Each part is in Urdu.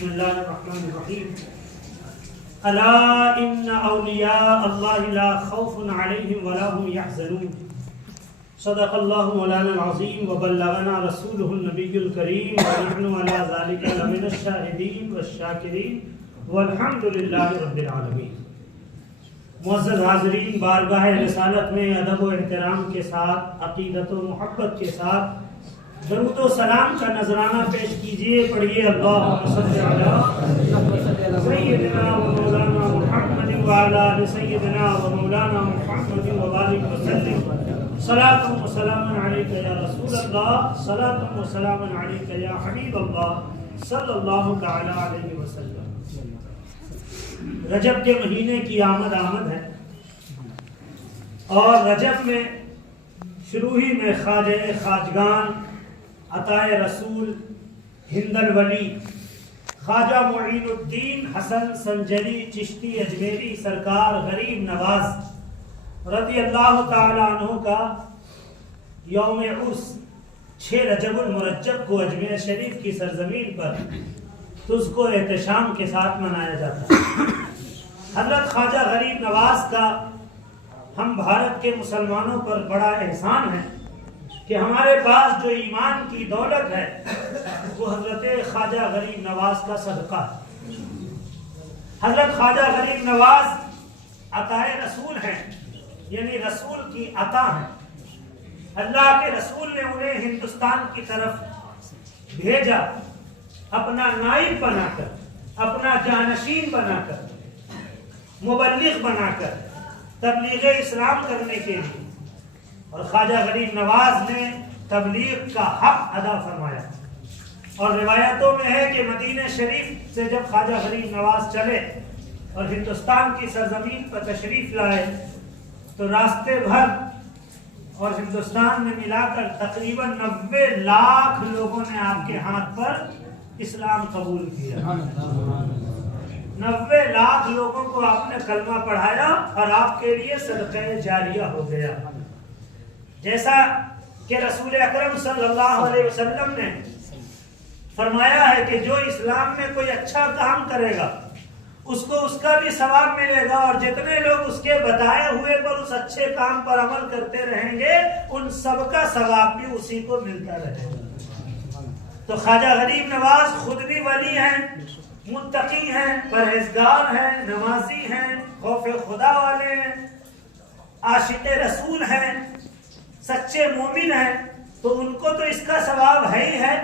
بسم اللہ الرحمن الرحیم الا ان اولیاء اللہ لا خوف علیہم ولا هم يحزنون صدق اللہ مولانا العظیم وبلغنا رسولہ النبی الکریم ونحن علی ذلک لمن الشاہدین والشاکرین والحمد للہ رب العالمین۔ معزز حاضرین، بارگاہ رسالت میں ادب و احترام کے ساتھ، عقیدت و محبت کے ساتھ درود و سلام کا نذرانہ پیش کیجئے۔ پڑھیے اللہم صلی علی سیدنا و مولانا محمد وعلی آل سیدنا و مولانا محمد وبارک وسلم۔ صلاۃ و سلام علیک یا رسول اللہ، صلاۃ و سلام علیک یا حبیب اللہ صلی اللہ تعالی علیہ وسلم۔ رجب کے مہینے کی آمد ہے اور رجب میں شروع ہی میں خواجہ خواجگان عطائے رسول ہند الولی خواجہ معین الدین حسن سنجری چشتی اجمیری سرکار غریب نواز رضی اللہ تعالی عنہ کا یوم عرس 6 رجب المرجب کو اجمیر شریف کی سرزمین پر تجھ کو احتشام کے ساتھ منایا جاتا ہے۔ حضرت خواجہ غریب نواز کا ہم بھارت کے مسلمانوں پر بڑا احسان ہے کہ ہمارے پاس جو ایمان کی دولت ہے وہ حضرت خواجہ غریب نواز کا صدقہ ہے۔ حضرت خواجہ غریب نواز عطائے رسول ہیں، یعنی رسول کی عطا ہیں۔ اللہ کے رسول نے انہیں ہندوستان کی طرف بھیجا، اپنا نائب بنا کر، اپنا جانشین بنا کر، مبلغ بنا کر تبلیغ اسلام کرنے کے لیے، اور خواجہ غریب نواز نے تبلیغ کا حق ادا فرمایا۔ اور روایتوں میں ہے کہ مدینہ شریف سے جب خواجہ غریب نواز چلے اور ہندوستان کی سرزمین پر تشریف لائے تو راستے بھر اور ہندوستان میں ملا کر تقریباً 90 لاکھ لوگوں نے آپ کے ہاتھ پر اسلام قبول کیا۔ 90 لاکھ لوگوں کو آپ نے کلمہ پڑھایا اور آپ کے لیے صدقہ جاریہ ہو گیا۔ جیسا کہ رسول اکرم صلی اللہ علیہ وسلم نے فرمایا ہے کہ جو اسلام میں کوئی اچھا کام کرے گا اس کو اس کا بھی ثواب ملے گا، اور جتنے لوگ اس کے بتائے ہوئے پر اس اچھے کام پر عمل کرتے رہیں گے ان سب کا ثواب بھی اسی کو ملتا رہے گا۔ تو خواجہ غریب نواز خود بھی ولی ہیں، متقی ہیں، پرہیزگار ہیں، نمازی ہیں، خوف خدا والے ہیں، عاشق رسول ہیں، سچے مومن ہیں، تو ان کو تو اس کا ثواب ہے ہی ہے۔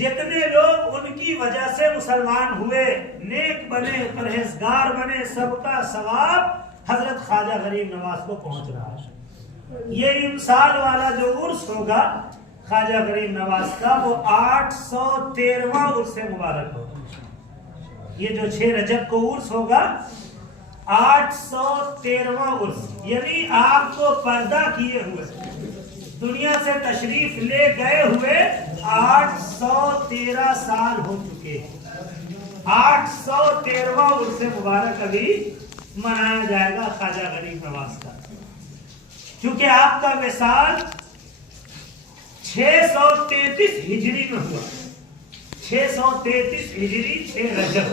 جتنے لوگ ان کی وجہ سے مسلمان ہوئے، نیک بنے، پرہیزگار بنے، سب کا ثواب حضرت خواجہ غریب نواز کو پہنچ رہا ہے۔ یہ امسال والا جو عرس ہوگا خواجہ غریب نواز کا، وہ 813واں عرس مبارک ہوگا۔ یہ جو 6 رجب کو عرس ہوگا 813واں عرس، یعنی آپ کو پردہ کیے ہوئے، دنیا سے تشریف لے گئے ہوئے 813 سال ہو چکے۔ 813واں عرس مبارک ابھی منایا جائے گا خواجہ غریب نواز کا، کیونکہ آپ کا وصال 633 ہجری میں ہوا۔ 633 ہجری 6 رجب،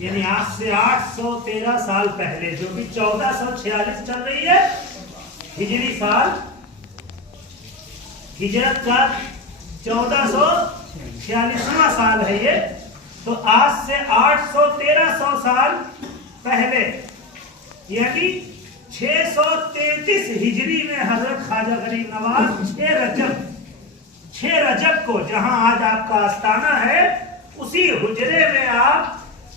یعنی آج سے 813 سال پہلے، جو بھی 1446 چل رہی ہے ہجری سال، ہجرت کا 1446واں سال ہے یہ، تو آج سے 813 سال پہلے، یعنی 633 ہجری میں حضرت خواجہ غریب نواز 6 رجب کو، جہاں آج آپ کا آستانہ ہے، اسی حجرے میں آپ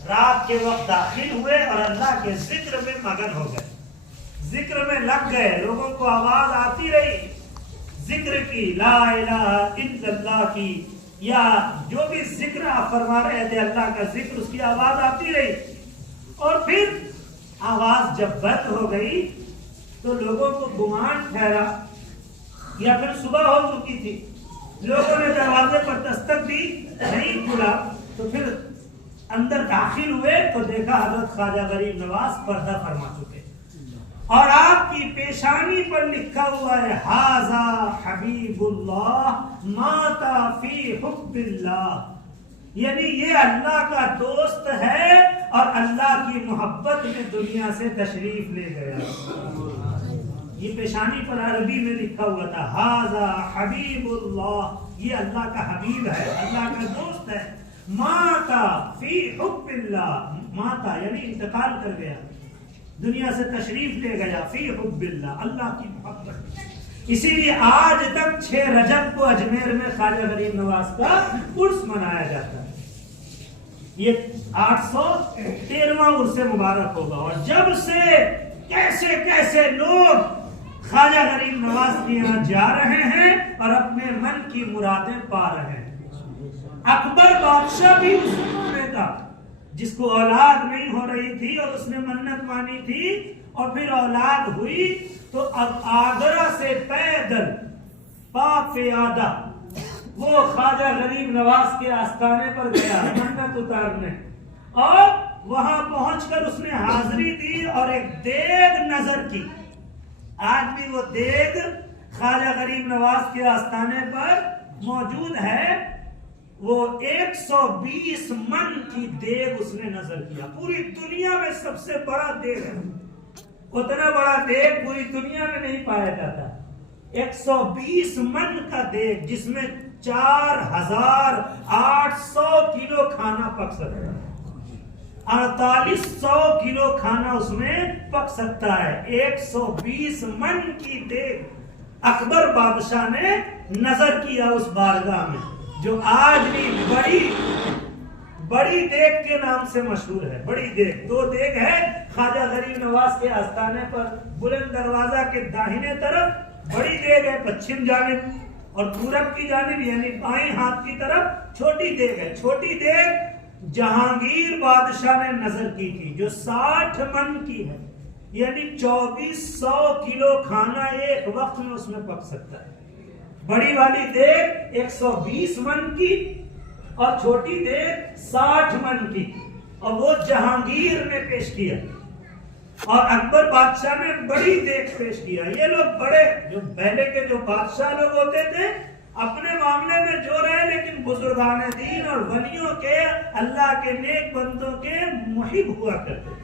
رات کے وقت داخل ہوئے اور اللہ کے ذکر میں مگن ہو گئے، ذکر میں لگ گئے۔ لوگوں کو آواز آتی رہی ذکر کی، لا الہ الا اللہ کی، یا جو بھی ذکر آپ فرما رہے تھے اللہ کا ذکر، اس کی آواز آتی رہی۔ اور پھر آواز جب بند ہو گئی تو لوگوں کو گمان ٹھہرا، یا پھر صبح ہو چکی تھی، لوگوں نے دروازے پر دستک دی، نہیں کھلا، تو پھر اندر داخل ہوئے تو دیکھا حضرت خواجہ غریب نواز پردہ فرما چکے، اور آپ کی پیشانی پر لکھا ہوا ہے ھذا حبیب اللہ مات فی حب اللہ، یعنی یہ اللہ کا دوست ہے اور اللہ کی محبت میں دنیا سے تشریف لے گیا. یہ پیشانی پر عربی میں لکھا ہوا تھا ھذا حبیب اللہ، یہ اللہ کا حبیب ہے، اللہ کا دوست ہے. ماتا فی حب اللہ، ماتا یعنی انتقال کر گیا، دنیا سے تشریف لے گیا فی حب اللہ، اللہ کی محبت. اسی لیے آج تک 6 رجب کو اجمیر میں خواجہ غریب نواز کا عرس منایا جاتا ہے. یہ 813واں عرس مبارک ہوگا. اور جب سے کیسے کیسے لوگ خواجہ غریب نواز کے یہاں جا رہے ہیں اور اپنے من کی مرادیں پا رہے ہیں. اکبر بادشاہ بھی اس زمانے کا جس کو اولاد نہیں ہو رہی تھی اور اس نے منت مانی تھی اور پھر اولاد ہوئی تو اب آگرہ سے پیدل پا پیادہ وہ خواجہ غریب نواز کے آستانے پر گیا منت اتارنے، اور وہاں پہنچ کر اس نے حاضری دی اور ایک دیگ نظر کی. آج بھی وہ دیگ خواجہ غریب نواز کے آستانے پر موجود ہے. وہ 120 من کی دیگ اس نے نظر کیا. پوری دنیا میں سب سے بڑا دیگ ہے، اتنا بڑا دیگ پوری دنیا میں نہیں پایا جاتا. 120 من کا دیگ جس میں 4800 کلو کھانا پک سکتا ہے، 4800 کلو کھانا اس میں پک سکتا ہے. 120 من کی دیگ اکبر بادشاہ نے نظر کیا اس بارگاہ میں، جو آج بھی بڑی دیگ کے نام سے مشہور ہے. بڑی دیگ، 2 دیگ ہے خواجہ غریب نواز کے آستانے پر. بلند دروازہ کے داہنے طرف بڑی دیگ ہے پچھم جانب، اور پورب کی جانب یعنی بائیں ہاتھ کی طرف چھوٹی دیگ ہے. چھوٹی دیگ جہانگیر بادشاہ نے نظر کی تھی جو 60 من کی ہے، یعنی 2400 کلو کھانا ایک وقت میں اس میں پک سکتا ہے. بڑی والی دیگ 120 من کی اور چھوٹی دیگ 60 من کی، اور وہ جہانگیر نے پیش کیا اور اکبر بادشاہ نے بڑی دیگ پیش کیا. یہ لوگ بڑے، جو پہلے کے جو بادشاہ لوگ ہوتے تھے اپنے معاملے میں جو رہے، لیکن بزرگان دین اور ولیوں کے، اللہ کے نیک بندوں کے محب ہوا کرتے تھے،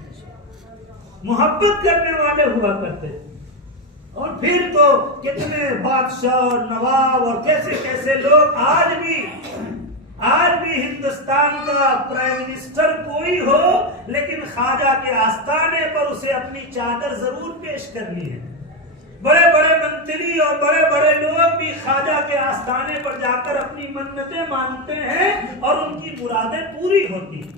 محبت کرنے والے ہوا کرتے تھے. اور پھر تو کتنے بادشاہ اور نواب اور کیسے کیسے لوگ آج بھی ہندوستان کا پرائم منسٹر کوئی ہو لیکن خواجہ کے آستانے پر اسے اپنی چادر ضرور پیش کرنی ہے. بڑے بڑے منتری اور بڑے بڑے لوگ بھی خواجہ کے آستانے پر جا کر اپنی منتیں مانتے ہیں اور ان کی مرادیں پوری ہوتی ہیں.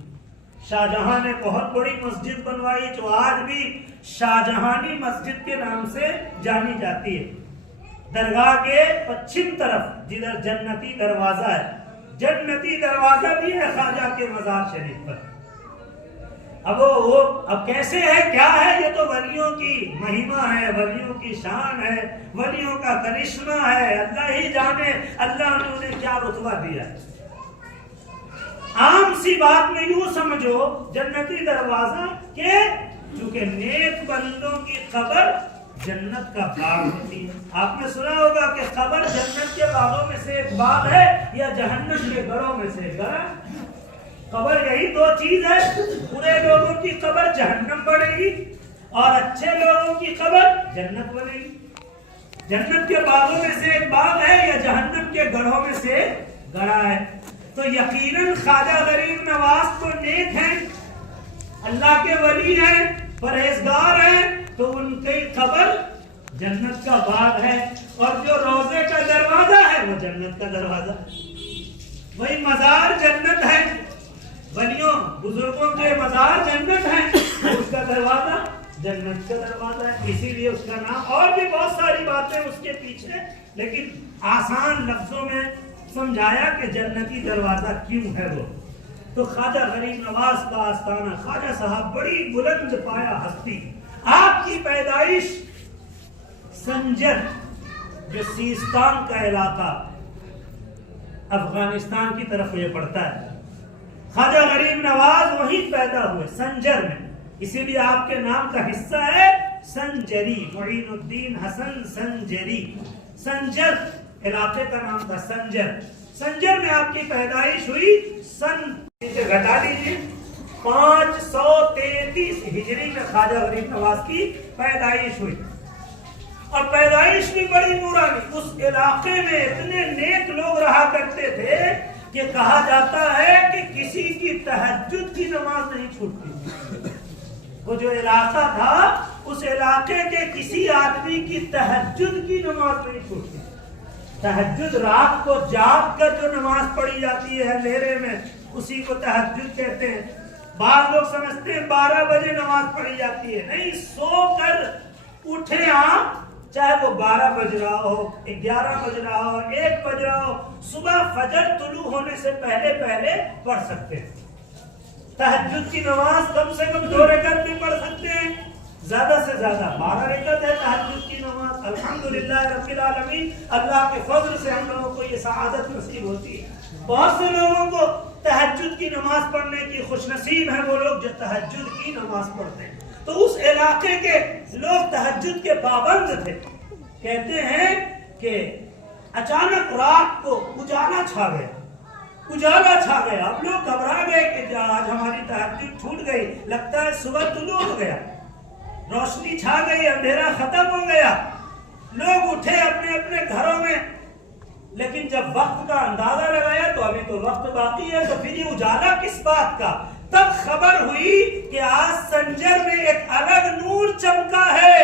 شاہجہاں نے بہت بڑی مسجد بنوائی جو آج بھی شاہجہانی مسجد کے نام سے جانی جاتی ہے. درگاہ کے پچھم طرف جدھر جنتی دروازہ ہے، جنتی دروازہ بھی ہے خواجہ کے مزار شریف پر. اب کیسے ہے، کیا ہے، یہ تو ولیوں کی مہمہ ہے، ولیوں کی شان ہے، ولیوں کا کرشمہ ہے. اللہ ہی جانے اللہ نے انہیں کیا رتبہ دیا ہے. عام سی بات میں یوں سمجھو جنتی دروازہ کہ چونکہ نیک بندوں کی قبر جنت کا باغ ہوتی ہے. آپ نے سنا ہوگا کہ قبر جنت کے باغوں میں سے ایک باغ ہے یا جہنم کے گڑھوں میں سے ایک گڑھ. قبر یہی 2 چیز ہے. برے لوگوں کی قبر جہنم بنے گی اور اچھے لوگوں کی قبر جنت بنے گی. جنت کے باغوں میں سے ایک باغ ہے یا جہنم کے گڑھوں میں سے گڑھا ہے. تو یقیناً خواجہ غریب نواز تو نیک ہیں، اللہ کے ولی ہیں، پرہیزگار ہیں، تو ان کی قبر جنت کا باغ ہے. اور جو روزے کا دروازہ ہے وہ جنت کا دروازہ، وہی مزار جنت ہے. ولیوں بزرگوں کے مزار جنت ہے، اس کا دروازہ جنت کا دروازہ ہے. اسی لیے اس کا نام، اور بھی بہت ساری باتیں اس کے پیچھے، لیکن آسان لفظوں میں سمجھایا کہ جنتی دروازہ کیوں ہے وہ. تو خواجہ غریب نواز کا آستانہ، خواجہ صاحب بڑی بلند پایا ہستی. آپ کی پیدائش سنجر جو سیستان کا علاقہ افغانستان کی طرف یہ پڑتا ہے، خواجہ غریب نواز وہیں پیدا ہوئے سنجر میں. اسی لیے آپ کے نام کا حصہ ہے سنجری، معین الدین حسن سنجری. سنجر علاقے کا نام تھا سنجر. سنجر میں آپ کی پیدائش ہوئی سن 533 ہجری میں خواجہ غریب نواز کی پیدائش ہوئی، اور پیدائش بھی بڑی نورانی۔ اس علاقے میں اتنے نیک لوگ رہا کرتے تھے کہ کہا جاتا ہے کہ کسی کی تہجد کی نماز نہیں چھوٹتی۔ وہ جو علاقہ تھا اس علاقے کے کسی آدمی کی تہجد کی نماز نہیں چھوٹتی۔ تہجد رات کو جاگ کر جو نماز پڑھی جاتی ہے اندھیرے میں، اسی کو تہجد کہتے ہیں۔ بعض لوگ سمجھتے ہیں 12 بجے نماز پڑھی جاتی ہے، نہیں، سو کر اٹھے آپ، چاہے وہ 12 بج رہا ہو، 11 بج رہا ہو، 1 بج رہا ہو، صبح فجر طلوع ہونے سے پہلے پہلے پڑھ سکتے ہیں۔ تہجد کی نماز کم سے کم 2 رکعت بھی پڑھ سکتے ہیں، زیادہ سے زیادہ 12 رکعت ہے تہجد کی نماز۔ الحمدللہ رب العالمین، اللہ کے فضل سے ہم لوگوں کو یہ سعادت نصیب ہوتی ہے۔ بہت سے لوگوں کو تہجد کی نماز پڑھنے کی خوش نصیب ہے وہ لوگ جو تہجد کی نماز پڑھتے ہیں۔ تو اس علاقے کے لوگ تہجد کے پابند تھے۔ کہتے ہیں کہ اچانک رات کو اجالا چھا گیا، اب لوگ گھبرا گئے کہ آج ہماری تہجد چھوٹ گئی، لگتا ہے صبح طلوع ہو گیا، روشنی چھا گئی، اندھیرا ختم ہو گیا۔ لوگ اٹھے اپنے اپنے گھروں میں، لیکن جب وقت کا اندازہ لگایا تو ابھی تو وقت باقی ہے، تو پھر یہ اجالا کس بات کا؟ تب خبر ہوئی کہ آج سنجر میں ایک الگ نور چمکا ہے۔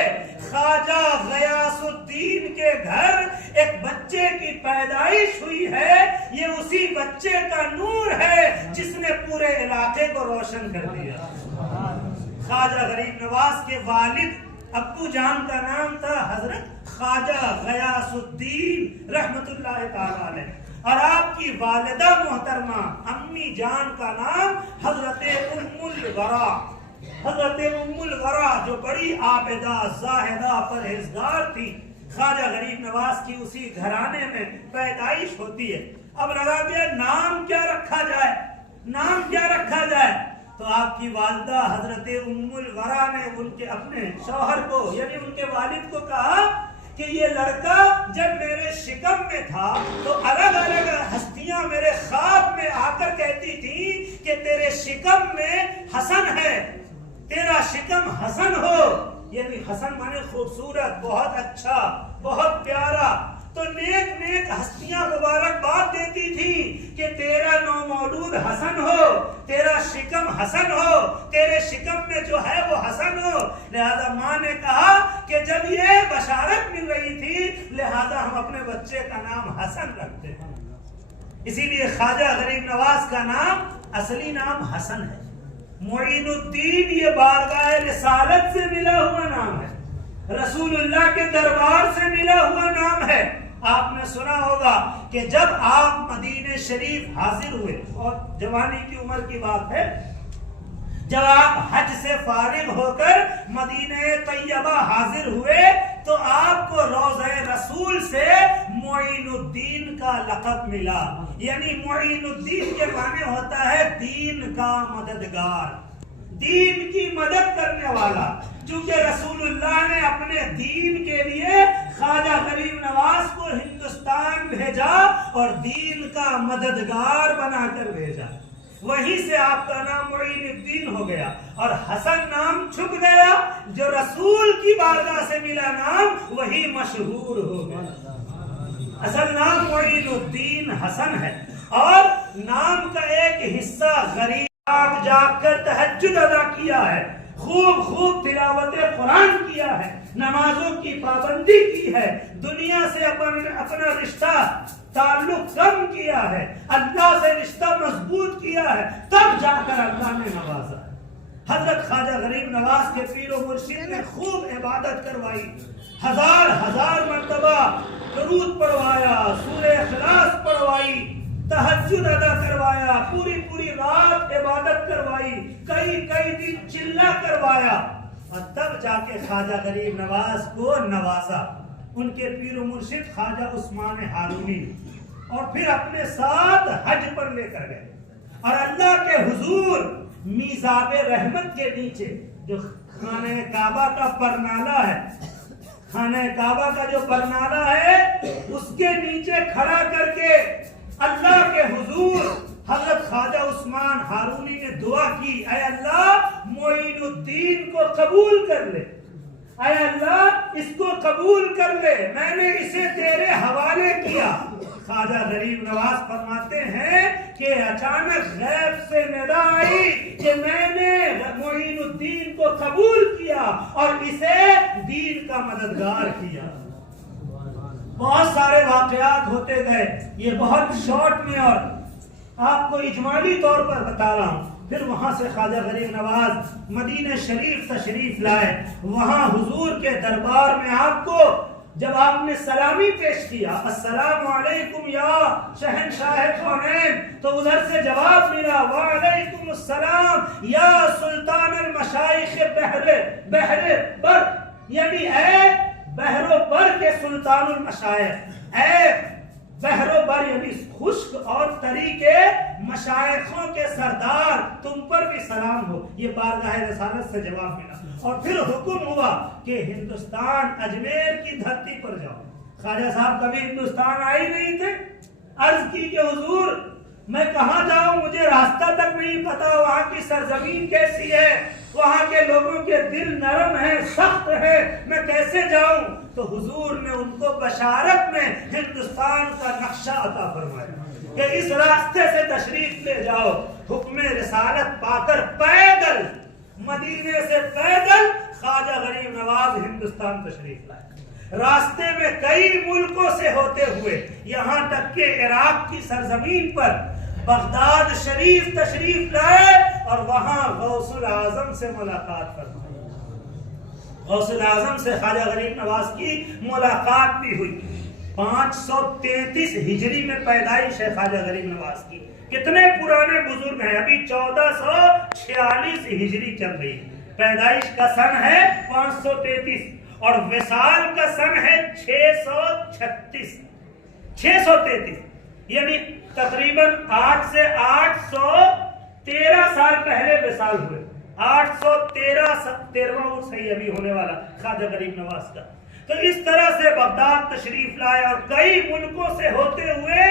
خواجہ غیاث الدین کے گھر ایک بچے کی پیدائش ہوئی ہے، یہ اسی بچے کا نور ہے جس نے پورے علاقے کو روشن کر دیا۔ خواجہ غریب نواز کے والد ابو جان کا نام تھا حضرت خواجہ غیاث الدین رحمت اللہ تعالی علیہ، اور آپ کی والدہ محترمہ امی جان کا نام حضرت ام الورا جو بڑی عابدہ زاہدہ پرہیزگار تھی۔ خواجہ غریب نواز کی اسی گھرانے میں پیدائش ہوتی ہے۔ اب لگا گیا نام کیا رکھا جائے، تو آپ کی والدہ حضرت ام الورا نے ان کے اپنے شوہر کو یعنی ان کے والد کو کہا کہ یہ لڑکا جب میرے شکم میں تھا تو الگ الگ ہستیاں میرے خواب میں آ کر کہتی تھی کہ تیرے شکم میں حسن ہے، تیرا شکم حسن ہو، یعنی حسن مانے خوبصورت، بہت اچھا، بہت پیارا۔ تو نیک ہستیاں مبارکباد دیتی تھی کہ تیرا نومولود حسن ہو، تیرا شکم حسن ہو، تیرے شکم میں جو ہے وہ حسن ہو۔ لہذا ماں نے کہا کہ جب یہ بشارت مل رہی تھی لہذا ہم اپنے بچے کا نام حسن رکھتے ہیں۔ اسی لیے خواجہ غریب نواز کا نام اصلی نام حسن ہے۔ معین الدین یہ بارگاہ رسالت سے ملا ہوا نام ہے، رسول اللہ کے دربار سے ملا ہوا نام ہے۔ آپ نے سنا ہوگا کہ جب آپ مدینہ شریف حاضر ہوئے، اور جوانی کی عمر کی بات ہے، جب آپ حج سے فارغ ہو کر مدینہ طیبہ حاضر ہوئے تو آپ کو روضہ رسول سے معین الدین کا لقب ملا۔ یعنی معین الدین کے معنی ہوتا ہے دین کا مددگار، دین کی مدد کرنے والا۔ چونکہ رسول اللہ نے اپنے دین کے لیے خواجہ غریب نواز کو ہندوستان بھیجا اور دین کا مددگار بنا کر بھیجا، وہیں سے آپ کا نام معین الدین ہو گیا، اور حسن نام چھپ گیا، جو رسول کی بارگاہ سے ملا نام وہی مشہور ہو گیا۔ اصل نام معین الدین حسن ہے، اور نام کا ایک حصہ غریب جاگ کر تہجد ادا کیا ہے، خوب تلاوت قرآن کیا ہے، نمازوں کی پابندی کی ہے، دنیا سے اپنا رشتہ تعلق کم کیا ہے، اللہ سے رشتہ مضبوط کیا ہے، تب جا کر اللہ نے نوازا۔ حضرت خواجہ غریب نواز کے پیر و مرشد نے خوب عبادت کروائی، ہزار مرتبہ درود پڑھوایا، سورہ اخلاص پڑھوائی، تہجد ادا کروایا، پوری رات عبادت کروائی، کئی دن چلہ کروایا، اور تب جا کے خواجہ غریب نواز کو نوازا ان کے پیر و مرشد خواجہ عثمان ہارونی، اور پھر اپنے ساتھ حج پر لے کر گئے، اور اللہ کے حضور میزاب رحمت کے نیچے جو خانہ کعبہ کا پرنالہ ہے، خانہ کعبہ کا جو پرنالہ ہے اس کے نیچے کھڑا کر کے اللہ کے حضور حضرت خواجہ عثمان ہارونی نے دعا کی، اے اللہ معین الدین کو قبول کر لے، اے اللہ اس کو قبول کر لے، میں نے اسے تیرے حوالے کیا۔ خواجہ غریب نواز فرماتے ہیں کہ اچانک غیب سے ندا آئی کہ میں نے معین الدین کو قبول کیا اور اسے دین کا مددگار کیا۔ بہت سارے واقعات ہوتے گئے، یہ بہت شارٹ میں اور آپ کو اجمالی طور پر بتا رہا ہوں۔ پھر وہاں سے خواجہ غریب نواز مدینہ شریف تشریف لائے، وہاں حضور کے دربار میں آپ کو جب آپ نے سلامی پیش کیا، السلام علیکم یا شہنشاہ کونین، تو ادھر سے جواب ملا، وعلیکم السلام یا سلطان المشائخ بحر بر، یعنی اے بحر و بر کے سلطان المشائخ، اے بحر و بر یعنی خشک اور طری کے مشائخوں کے سردار، تم پر بھی سلام ہو۔ یہ بارگاہ رسالت سے جواب ملا، اور پھر حکم ہوا کہ ہندوستان اجمیر کی دھرتی پر جاؤ۔ خواجہ صاحب کبھی ہندوستان آئے نہیں تھے، عرض کی کہ حضور میں کہاں جاؤں، مجھے راستہ تک نہیں پتا، وہاں کی سرزمین کیسی ہے، وہاں کے لوگوں کے دل نرم ہیں، سخت ہے، میں کیسے جاؤں؟ تو حضور نے ان کو بشارت میں ہندوستان کا نقشہ عطا فرمایا کہ اس راستے سے تشریف لے جاؤ۔ حکم رسالت پا کر پیدل مدینے سے پیدل خواجہ غریب نواز ہندوستان تشریف لائے، راستے میں کئی ملکوں سے ہوتے ہوئے یہاں تک کہ عراق کی سرزمین پر بغداد شریف تشریف لائے اور وہاں غوث الاعظم سے ملاقات فرمائی۔ غوث الاعظم سے خواجہ غریب نواز کی ملاقات بھی ہوئی۔ 533 ہجری میں پیدائش ہے خواجہ غریب نواز کی۔ کتنے پرانے بزرگ ہیں، ابھی 1446 ہجری چل رہی ہے، پیدائش کا سن ہے 533 اور وصال کا سن ہے 633، یعنی تقریباً 8 سے 813 سال پہلے وصال ہوئے۔ 813واں صحیح ابھی ہونے والا خواجہ غریب نواز کا۔ تو اس طرح سے بغداد تشریف لائے اور کئی ملکوں سے ہوتے ہوئے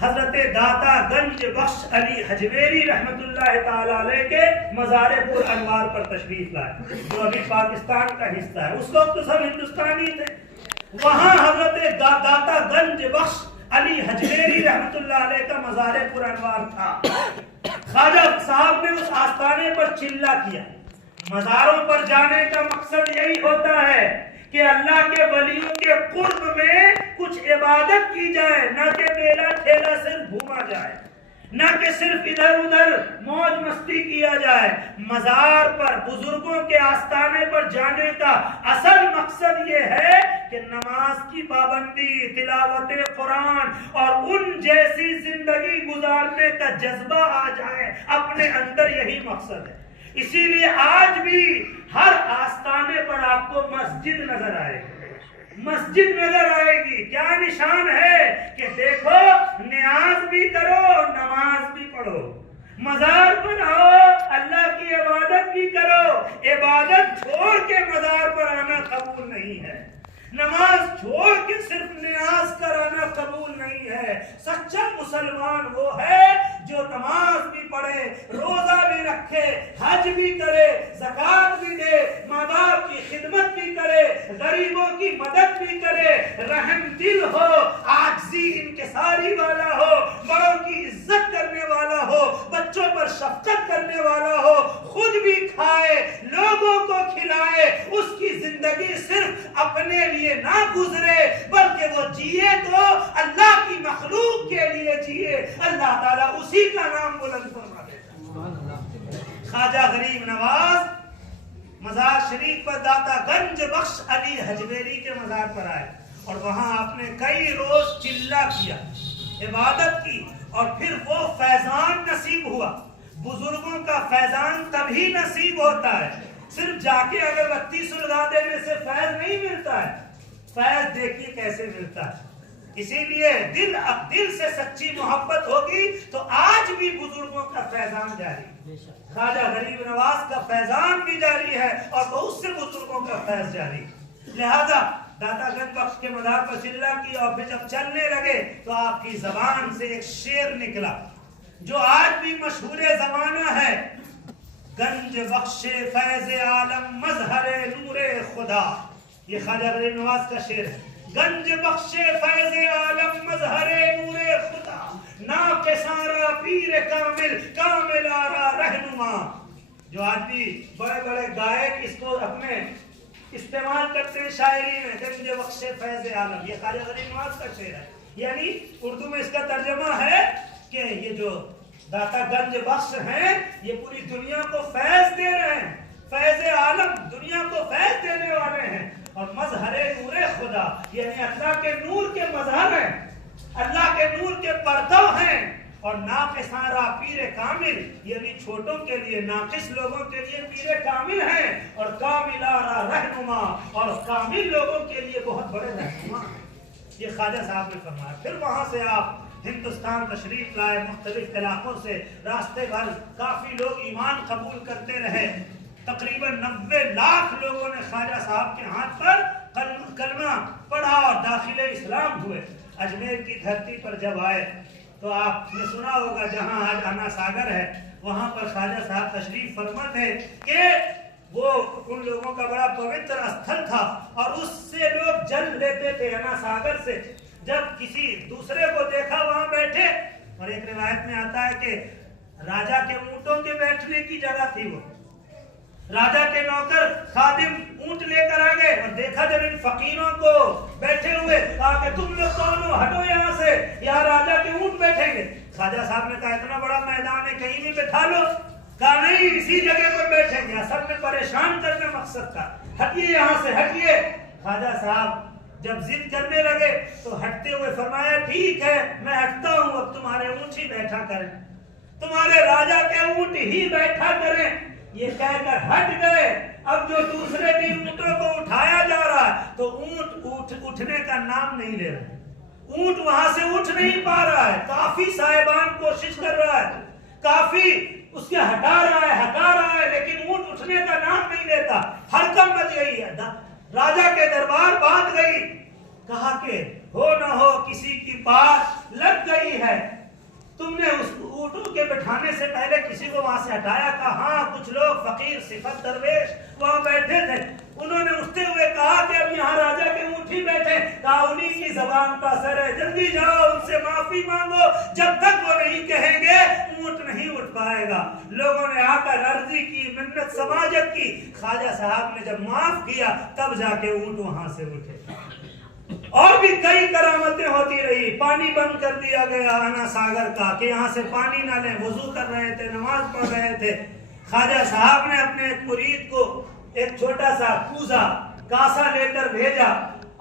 حضرت داتا گنج بخش علی حجویری رحمت اللہ تعالی علیہ کے مزار پر انوار پر تشریف لائے، جو ابھی پاکستان کا حصہ ہے، اس وقت تو سب ہندوستانی تھے۔ وہاں حضرت داتا گنج بخش علی حجویری رحمت اللہ علیہ کا مزار پر انوار تھا۔ خواجہ صاحب نے اس آستانے پر چلہ کیا۔ مزاروں پر جانے کا مقصد یہی ہوتا ہے کہ اللہ کے ولیوں کے قرب میں کچھ عبادت کی جائے، نہ کہ میلہ ٹھیلا صرف گھوما جائے، نہ کہ صرف ادھر ادھر موج مستی کیا جائے۔ مزار پر بزرگوں کے آستانے پر جانے کا اصل مقصد یہ ہے کہ نماز کی پابندی، تلاوت قرآن اور ان جیسی زندگی گزارنے کا جذبہ آ جائے اپنے اندر، یہی مقصد ہے۔ اسی لیے آج بھی ہر آستانے پر آپ کو مسجد نظر آئے گی، مسجد نظر آئے گی۔ کیا نشان ہے کہ دیکھو نیاز بھی کرو، نماز بھی پڑھو، مزار پر آؤ، اللہ کی عبادت بھی کرو۔ عبادت چھوڑ کے مزار پر آنا قبول نہیں ہے، نماز چھوڑ کے صرف نیاز کرانا قبول نہیں ہے۔ سچا مسلمان وہ ہے جو نماز بھی پڑھے، روزہ بھی رکھے، حج بھی کرے، زکوٰۃ بھی دے، ماں باپ کی خدمت بھی کرے، غریبوں کی مدد بھی کرے، رحم دل ہو، عاجزی انکساری والا ہو، بڑوں کی عزت کرنے والا ہو، بچوں پر شفقت کرنے والا ہو، خود بھی کھائے، لوگوں کو کھلائے، اس کی زندگی صرف اپنے لیے نہ گزرے بلکہ وہ جیے تو اللہ کی مخلوق کے لیے جیے، اللہ تعالیٰ اسی کا نام بلند فرما دیتا۔ خواجہ غریب نواز مزار شریف پر داتا گنج بخش علی حجویری کے مزار پر آئے اور وہاں آپ نے کئی روز چلہ کیا، عبادت کی، اور پھر وہ فیضان نصیب ہوا۔ بزرگوں کا فیضان تبھی نصیب ہوتا ہے، صرف جا کے اگربتی سلگا دینے سے فیض نہیں ملتا ہے، فیض دیکھیے کیسے ملتا ہے۔ اسی لیے دل سے سچی محبت ہوگی تو آج بھی بزرگوں کا فیضان جاری، خواجہ غریب نواز کا فیضان بھی جاری ہے اور بہت سے بزرگوں کا فیض جاری۔ لہذا داتا گنج بخش کے مزار پر چلہ کی اور پھر جب چلنے لگے تو آپ کی زبان سے ایک شعر نکلا، جو آج بھی مشہور زمانہ ہے، گنج بخش فیض عالم مظہر نور خدا، یہ خواجہ غریب نواز کا شعر ہے۔ گنج بخش فیض عالم مظہر نور خدا، ناقصارا پیر کامل کامل آرا رہنما۔ جو آج بھی بڑے بڑے گائک اس کو اپنے استعمال کرتے ہیں شاعری میں، گنج بخش فیض عالم، یہ خواجہ غریب نواز کا شعر ہے۔ یعنی اردو میں اس کا ترجمہ ہے کہ یہ جو داتا گنج بخش ہیں یہ پوری دنیا کو فیض دے رہے ہیں، فیض عالم، دنیا کو فیض دینے والے ہیں، اور مظہر نور خدا یعنی اللہ کے نور کے مظہر ہیں، اللہ کے نور کے پردو ہیں، اور ناقصارا پیر کامل یعنی چھوٹوں کے لیے، ناقص لوگوں کے لیے پیر کامل ہیں، اور کاملارا رہنما اور کامل لوگوں کے لیے بہت بڑے رہنما ہیں۔ یہ خواجہ صاحب نے فرمایا۔ پھر وہاں سے آپ ہندوستان تشریف لائے، مختلف علاقوں سے راستے بھر کافی لوگ ایمان قبول کرتے رہے، تقریباً 90 لاکھ لوگوں نے خواجہ صاحب کے ہاتھ پر کلمہ پڑھا اور داخل اسلام ہوئے۔ اجمیر کی دھرتی پر جب آئے تو آپ نے سنا ہوگا جہاں آج انا ساگر ہے وہاں پر خواجہ صاحب تشریف فرما تھے کہ وہ ان لوگوں کا بڑا پوتر استھل تھا، اور اس سے لوگ جل لیتے تھے انا ساگر سے۔ جب کسی دوسرے کو دیکھا وہاں بیٹھے، اور ایک روایت میں آتا ہے کہ راجا کے اونٹوں کے بیٹھنے کی جگہ تھی وہ، راجا کے نوکر خادم اونٹ لے کر آ گئے اور دیکھا جب ان فقیروں کو بیٹھے ہوئے، کہا کہ تم لوگ کون ہو، ہٹو یہاں سے، یہاں راجا کے اونٹ بیٹھیں گے۔ خواجہ صاحب نے کہا اتنا بڑا میدان ہے کہیں بھی بٹھا لو، کہا نہیں اسی جگہ پر بیٹھیں گے، سب نے پریشان کرنے مقصد کا، ہٹیے یہاں سے ہٹیے۔ خواجہ صاحب جب ضد کرنے لگے تو ہٹتے ہوئے فرمایا ٹھیک ہے میں ہٹتا ہوں، اب تمہارے اونٹ ہی بیٹھا کریں، تمہارے راجا کے اونٹ ہی بیٹھا کریں۔ یہ کہہ کر ہٹ گئے۔ اب جو دوسرے بھی اونٹوں کو اٹھایا جا رہا ہے تو اونٹ اٹھنے کا نام نہیں لے رہا، اونٹ وہاں سے اٹھ نہیں پا رہا ہے، کافی صاحبان کوشش کر رہا ہے، کافی اس کے ہٹا رہا ہے لیکن اونٹ اٹھنے کا نام نہیں لیتا۔ ہڑکم مچ گئی ہے، راجا کے دربار بات گئی، کہا کہ ہو نہ ہو کسی کی بات لگ گئی ہے، تم نے اس اونٹوں کے بٹھانے سے پہلے کسی کو وہاں سے ہٹایا؟ کہا ہاں کچھ لوگ فقیر صفت درویش وہاں بیٹھے تھے، انہوں نے اٹھتے ہوئے کہا کہ اب یہاں راجا کے اونٹ ہی بیٹھے، کہا انہی کی زبان کا اثر ہے، جلدی جاؤ ان سے معافی مانگو، جب تک وہ نہیں کہیں گے اونٹ نہیں اٹھ پائے گا۔ لوگوں نے آ کر عرضی کی، منت سماجت کی، خواجہ صاحب نے جب معاف کیا تب جا کے اونٹ وہاں سے اٹھے۔ اور بھی کئی کرامتیں ہوتی رہی، پانی بند کر دیا گیا انا ساگر کا کہ یہاں سے پانی نہ لیں، وضو کر رہے تھے، نماز پڑھ رہے تھے۔ خواجہ صاحب نے اپنے ایک مرید کو ایک چھوٹا سا کوزہ کاسا لے کر بھیجا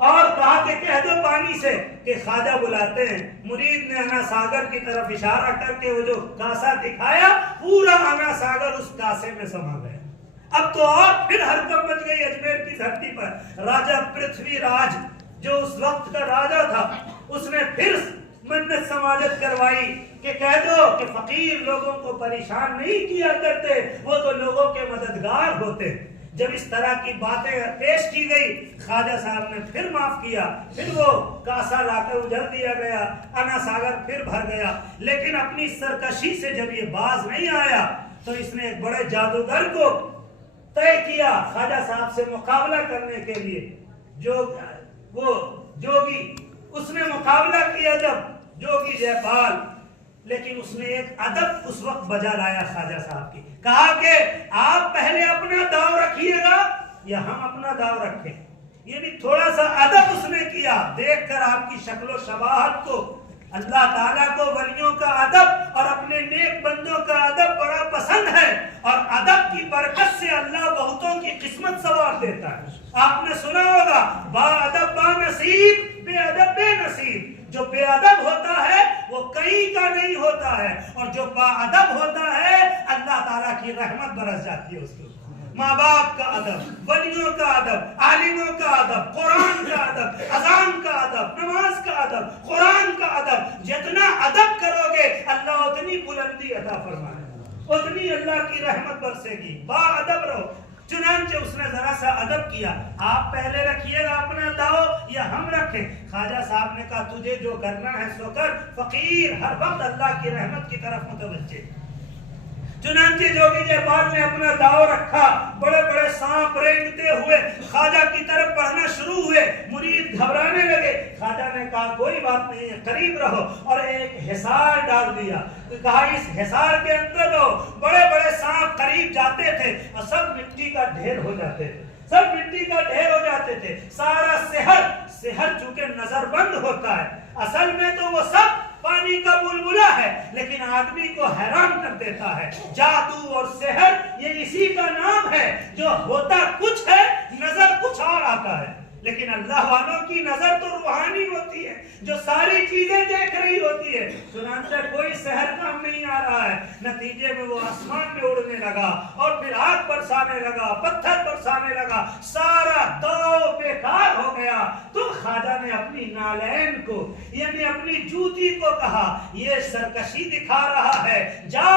اور کہا کہ کہہ دو پانی سے کہ خواجہ بلاتے ہیں۔ مرید نے انا ساگر کی طرف اشارہ کر کے وہ جو کاسا دکھایا، پورا انا ساگر اس کاسے میں سما گیا۔ اب تو اور پھر حرکت مچ گئی اجمیر کی دھرتی پر۔ راجہ پرتھوی راج جو اس وقت کا راجہ تھا، اس نے پھر منت سماجت کروائی کہ کہہ دو کہ فقیر لوگوں کو پریشان نہیں کیا کرتے، وہ تو لوگوں کے مددگار ہوتے۔ جب اس طرح کی باتیں پیش کی گئی، خواجہ صاحب نے پھر معاف کیا، پھر وہ کاسا لا کر اجڑ دیا گیا، انا ساگر پھر بھر گیا۔ لیکن اپنی سرکشی سے جب یہ باز نہیں آیا تو اس نے ایک بڑے جادوگر کو طے کیا خواجہ صاحب سے مقابلہ کرنے کے لیے۔ جو وہ جوگی، اس نے مقابلہ کیا جب جوگی جے پال، لیکن اس نے ایک ادب اس وقت بجا لایا خواجہ صاحب کی، کہا کہ آپ پہلے اپنا داؤ رکھیے گا یا ہم اپنا داؤ رکھیں۔ یعنی تھوڑا سا ادب اس نے کیا، دیکھ کر آپ کی شکل و شباہت کو، اللہ تعالیٰ کو ولیوں کا ادب اور اپنے نیک بندوں کا ادب بڑا پسند ہے، اور ادب کی برکت سے اللہ بہتوں کی قسمت سنوار دیتا ہے۔ آپ نے سنا ہوگا با ادب با نصیب، بے ادب بے نصیب۔ جو بے ادب ہوتا ہے وہ کہیں کا نہیں ہوتا ہے، اور جو با ادب ہوتا ہے اللہ تعالیٰ کی رحمت برس جاتی ہے اس کے اوپر۔ ماں باپ کا ادب، ولیوں کا ادب، عالموں کا ادب، قرآن کا ادب، اذان کا ادب، نماز کا ادب، قرآن کا ادب، جتنا ادب کرو گے اللہ اتنی بلندی عطا فرمائے، اتنی اللہ کی رحمت برسے گی۔ با ادب رہو۔ چنانچہ اس نے ذرا سا ادب کیا، آپ پہلے رکھیے گا اپنا داؤ یا ہم رکھیں؟ خواجہ صاحب نے کہا تجھے جو کرنا ہے سو کر، فقیر ہر وقت اللہ کی رحمت کی طرف متوجہ۔ چنانچہ جوگی جیپال نے اپنا داؤ رکھا، بڑے بڑے سانپ رینگتے ہوئے خواجہ کی طرف بڑھنا شروع ہوئے، مرید گھبرانے لگے۔ خواجہ نے کہا کوئی بات نہیں ہے، قریب رہو، اور ایک حصار ڈال دیا، کہا اس حصار کے اندر رہو۔ بڑے بڑے سانپ قریب جاتے تھے اور سب مٹی کا ڈھیر ہو جاتے تھے، سب مٹی کا ڈھیر ہو جاتے تھے۔ سارا سحر چونکہ نظر بند ہوتا ہے، اصل میں تو وہ سب پانی کا بلبلہ ہے، لیکن آدمی کو حیران کر دیتا ہے۔ جادو اور سحر یہ اسی کا نام ہے، جو ہوتا کچھ ہے نظر کچھ اور آتا ہے، لیکن اللہ والوں کی نظر تو روحانی ہوتی ہے، جو ساری چیزیں دیکھ رہی ہوتی ہے۔ چنانچہ کوئی سحر کام نہیں آ رہا ہے، نتیجے میں وہ آسمان میں اڑنے لگا اور پھر آگ برسانے لگا، پتھر برسانے لگا، سارا داؤ بیکار ہو گیا۔ تو خواجہ نے اپنی نالین کو، یعنی اپنی جوتی کو کہا یہ سرکشی دکھا رہا ہے، جا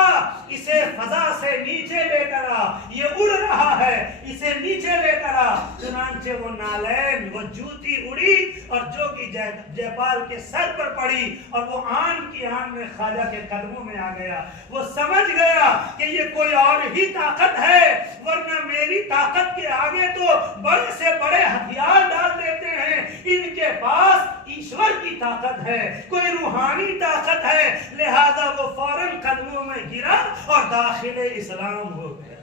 اسے فضا سے نیچے لے کر آ، یہ اڑ رہا ہے، اسے نیچے لے کر آ۔ چنانچہ وہ نالین، وہ جوتی اڑی اور جوگی جیپال کے سر پر پڑی، اور وہ آن کی آن میں خواجہ کے قدموں میں آ گیا۔ وہ سمجھ گیا کہ یہ کوئی اور ہی طاقت ہے، ورنہ میری طاقت کے آگے تو بڑے سے بڑے ہتھیار ڈال دیتے ہیں، ان کے پاس ایشور کی طاقت ہے، کوئی روحانی طاقت ہے۔ لہذا وہ فوراً قدموں میں گرا اور داخل اسلام ہو گیا۔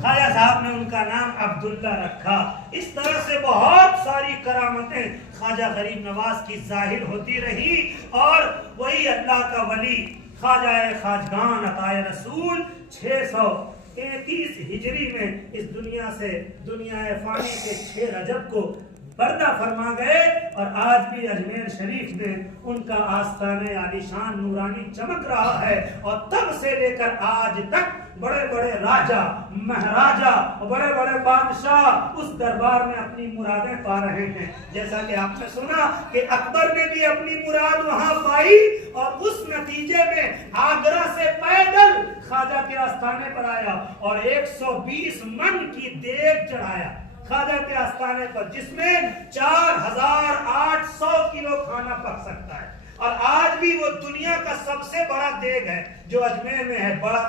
خواجہ صاحب نے ان کا نام عبداللہ رکھا۔ اس طرح سے بہت ساری کرامتیں خواجہ غریب نواز کی ظاہر ہوتی رہی، اور وہی اللہ کا ولی خواجہ خواجگان عطائے رسول 633 ہجری میں اس دنیا سے، دنیا فانی کے 6 رجب کو پردہ فرما گئے، اور آج بھی اجمیر شریف میں ان کا آستانِ عالیشان نورانی چمک رہا ہے، اور تب سے لے کر آج تک بڑے بڑے راجہ، مہاراجہ، بڑے بڑے بادشاہ اس دربار میں اپنی مرادیں پا رہے ہیں۔ جیسا کہ آپ نے سنا کہ اکبر نے بھی اپنی مراد وہاں پائی، اور اس نتیجے میں آگرہ سے پیدل خواجہ کے آستانے پر آیا اور 120 من کی دیگ چڑھایا خواجہ کے آستانے پر، جس میں 4800 کلو کھانا پک سکتا ہے، اور آج بھی وہ دنیا کا سب سے بڑا دیگ ہے جو اجمیر میں ہے۔ بڑا